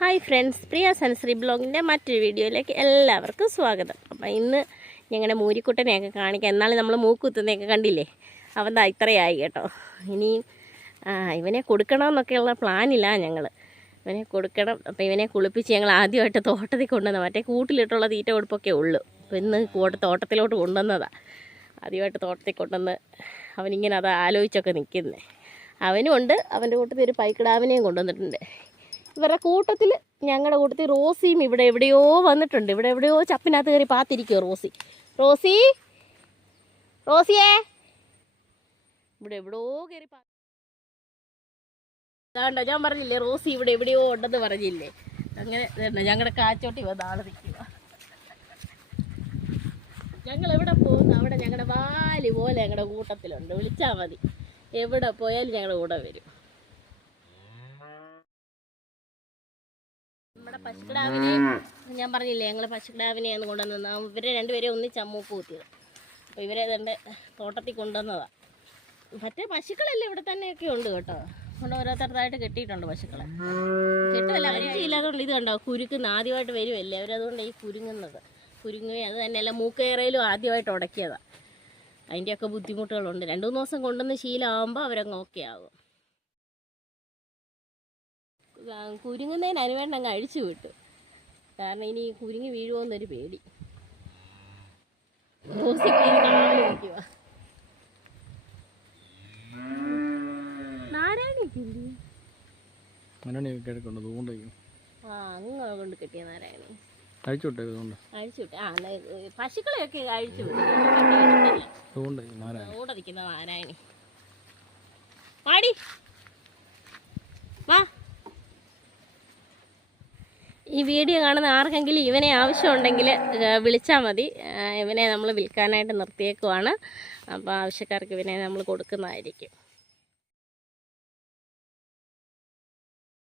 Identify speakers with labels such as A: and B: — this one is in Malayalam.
A: ഹായ് ഫ്രണ്ട്സ് പ്രിയ സൻശ്രീ ബ്ലോഗിന്റെ മറ്റൊരു വീഡിയോയിലേക്ക് എല്ലാവർക്കും സ്വാഗതം. അപ്പം ഇന്ന് ഞങ്ങളുടെ മൂരിക്കുട്ടനെയൊക്കെ കാണിക്കാം എന്നാലും നമ്മൾ മൂക്കുത്തുന്നതൊക്കെ കണ്ടില്ലേ? അവൻ ദാ ഇത്രയായി കേട്ടോ. ഇനി ഇവനെ കൊടുക്കണമെന്നൊക്കെയുള്ള പ്ലാനില്ല ഞങ്ങൾ ഇവനെ കൊടുക്കണം അപ്പോൾ ഇവനെ കുളിപ്പിച്ച് ഞങ്ങൾ ആദ്യമായിട്ട് തോട്ടത്തിൽ കൊണ്ടുവന്ന മറ്റേ കൂട്ടിലിട്ടുള്ള തീറ്റ കൊടുപ്പൊക്കെ ഉള്ളൂ. അപ്പോൾ ഇന്ന് കൂട്ട തോട്ടത്തിലോട്ട് കൊണ്ടുവന്നതാണ് ആദ്യമായിട്ട് തോട്ടത്തിൽ കൊണ്ടുവന്ന് അവനിങ്ങനെ അത് ആലോചിച്ചൊക്കെ നിൽക്കുന്നത് അവനും ഉണ്ട് അവന്റെ കൂട്ടത്തിൽ ഒരു പൈക്കിടാവിനെയും കൊണ്ടുവന്നിട്ടുണ്ട്. ഇവരുടെ കൂട്ടത്തിൽ ഞങ്ങളുടെ കൂട്ടത്തിൽ റോസിയും ഇവിടെ എവിടെയോ വന്നിട്ടുണ്ട്. ഇവിടെ എവിടെയോ ചപ്പിനകത്ത് കയറി പാത്തിരിക്കുമോ റോസി. റോസി? റോസിയേ? ഇവിടെ എവിടെയോ കയറി പാ ഞാൻ പറഞ്ഞില്ലേ റോസി ഇവിടെ എവിടെയോ ഉണ്ടെന്ന് പറഞ്ഞില്ലേ? അങ്ങനെ ഞങ്ങളുടെ കാച്ചോട്ടി ഇവ ആൾ നിൽക്കുക ഞങ്ങൾ എവിടെ പോകുന്നു? അവിടെ ഞങ്ങളുടെ വാൽ പോലെ ഞങ്ങളുടെ കൂട്ടത്തിലുണ്ട്. വിളിച്ചാൽ മതി. എവിടെ പോയാലും ഞങ്ങളുടെ കൂടെ വരും. പശുക്കിടാവിനെ ഞാൻ പറഞ്ഞില്ലേ ഞങ്ങൾ പശുക്കിടാവിനെയാണ് കൊണ്ടുവന്നത്. ഇവരെ രണ്ടുപേരെയും ഒന്നിച്ച് അമ്മൂക്ക് കൂത്തിയത്. അപ്പോൾ ഇവരെ ഇതെന്റെ തോട്ടത്തിൽ കൊണ്ടുവന്നതാണ് മറ്റേ പശുക്കളല്ലേ ഇവിടെ തന്നെയൊക്കെ ഉണ്ട് കേട്ടോ. കൊണ്ട് ഓരോരുത്തരത്തായിട്ട് കെട്ടിയിട്ടുണ്ട് പശുക്കളെ. കെട്ടുമല്ല അവരില്ലാതുകൊണ്ട് ഇത് കണ്ടോ? കുരുക്കുന്ന ആദ്യമായിട്ട് വരുമല്ലേ അവരതുകൊണ്ട് ഈ കുരുങ്ങുന്നത്. കുരുങ്ങുകയും അത് തന്നെയല്ല മൂക്കേറയിലും ആദ്യമായിട്ട് ഉടക്കിയതാണ് അതിന്റെയൊക്കെ ബുദ്ധിമുട്ടുകളുണ്ട്. രണ്ട് മൂന്ന് ദിവസം കൊണ്ടുവന്ന് ശീലമാകുമ്പോൾ അവരങ്ങ് ഓക്കെ ആകും. കുരുങ്ങുന്നതിന് അനുവേണ്ട അങ്ങ് അഴിച്ചു വിട്ടു. കാരണം ഇനി കുരുങ്ങി വീഴുമോന്നൊരു പേടി. ആ അങ്ങ് കൊണ്ട് കെട്ടിയ നാരായണി?
B: അഴിച്ചു വിട്ടേ അതുകൊണ്ട്
A: അഴിച്ചു വിട്ടു. ആ എന്നാ ഇത് പശുക്കളെയൊക്കെ അഴിച്ചു വിട്ടു.
B: നാരായണി.
A: പാടി ഈ വീഡിയോ കാണുന്ന ആർക്കെങ്കിലും ഇവനെ ആവശ്യമുണ്ടെങ്കിൽ വിളിച്ചാൽ മതി. ഇവനെ നമ്മൾ വിൽക്കാനായിട്ട് നിർത്തിയേക്കുവാണ്. അപ്പോൾ ആവശ്യക്കാർക്ക് ഇവനെ നമ്മൾ കൊടുക്കുന്നതായിരിക്കും.